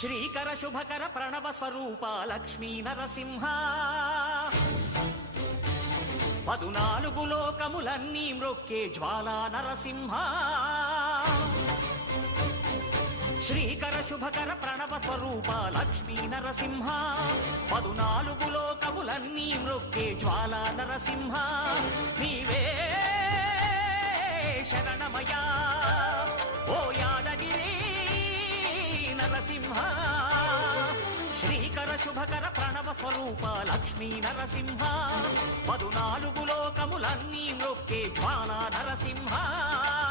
శ్రీకర శుభకర ప్రణవ స్వరూప లక్ష్మీ నరసింహ 14 లోకములన్నీ మ్రొక్కే జ్వాలా నరసింహ శ్రీకర శుభకర ప్రణవ స్వరూప లక్ష్మీ నరసింహ 14 లోకములన్నీ మ్రొక్కే జ్వాలా నరసింహ నీవే శరణమయా ఓ యాదగిరి నరసింహ శ్రీకర శుభకర ప్రణవ స్వరూప లక్ష్మీ నరసింహ 14 లోకములన్నీ మ్రొక్కే జ్వాలా నరసింహ